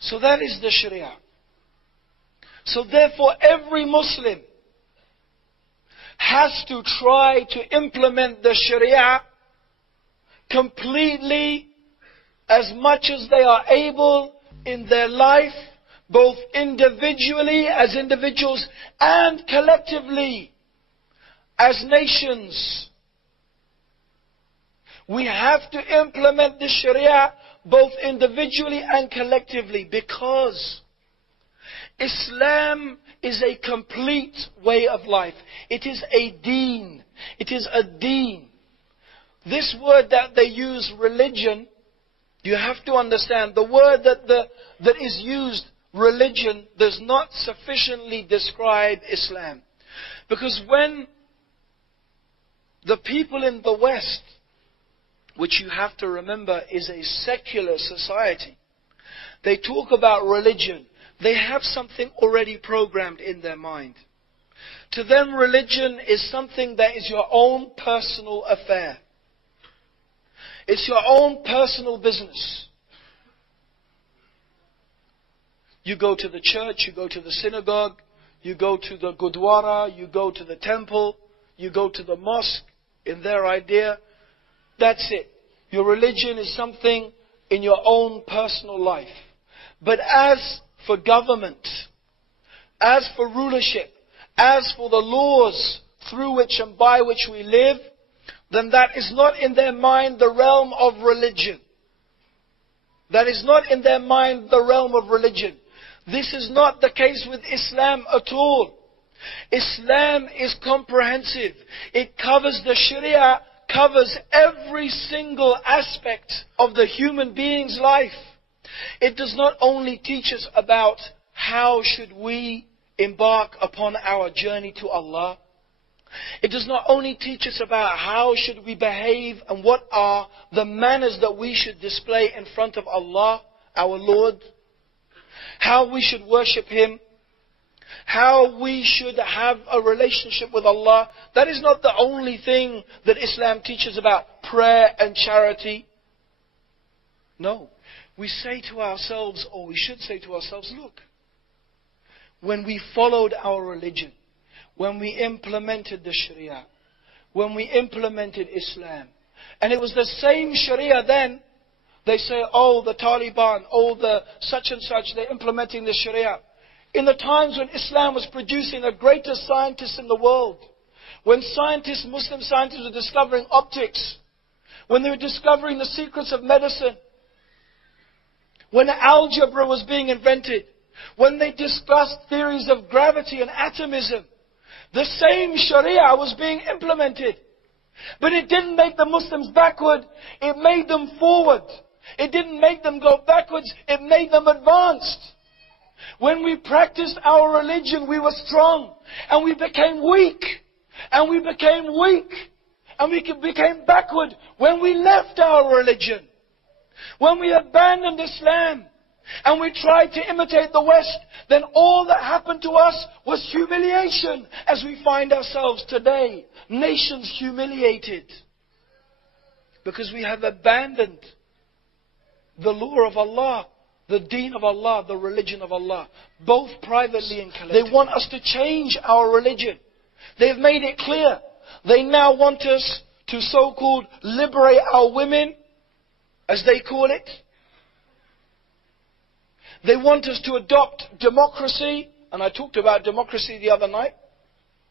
So that is the Sharia. So therefore every Muslim has to try to implement the Sharia completely, as much as they are able in their life, both individually as individuals and collectively as nations. We have to implement the Sharia both individually and collectively, because Islam is a complete way of life. It is a deen. It is a deen. This word that they use, religion, you have to understand, the word that is used, religion, does not sufficiently describe Islam. Because when the people in the West, which you have to remember is a secular society, they talk about religion, they have something already programmed in their mind. To them, religion is something that is your own personal affair. It's your own personal business. You go to the church, you go to the synagogue, you go to the gurdwara, you go to the temple, you go to the mosque. In their idea, that's it. Your religion is something in your own personal life. But as for government, as for rulership, as for the laws through which and by which we live, then that is not in their mind the realm of religion. That is not in their mind the realm of religion. This is not the case with Islam at all. Islam is comprehensive. It covers the Sharia, covers every single aspect of the human being's life. It does not only teach us about how should we embark upon our journey to Allah. It does not only teach us about how should we behave and what are the manners that we should display in front of Allah, our Lord. How we should worship Him. How we should have a relationship with Allah. That is not the only thing that Islam teaches about prayer and charity. No. We say to ourselves, or we should say to ourselves, look, when we followed our religion, when we implemented the Sharia, when we implemented Islam, and it was the same Sharia then, they say, oh, the Taliban, oh, the such and such, they're implementing the Sharia. In the times when Islam was producing the greatest scientists in the world, when scientists, Muslim scientists were discovering optics, when they were discovering the secrets of medicine, when algebra was being invented, when they discussed theories of gravity and atomism, the same Sharia was being implemented. But it didn't make the Muslims backward, it made them forward. It didn't make them go backwards, it made them advanced. When we practiced our religion, we were strong. And we became weak. And we became weak. And we became backward when we left our religion. When we abandoned Islam. And we tried to imitate the West. Then all that happened to us was humiliation. As we find ourselves today. Nations humiliated. Because we have abandoned the law of Allah. The deen of Allah, the religion of Allah, both privately and collectively. They want us to change our religion. They've made it clear. They now want us to so-called liberate our women, as they call it. They want us to adopt democracy, and I talked about democracy the other night,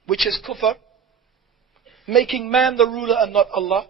which is kufr, making man the ruler and not Allah.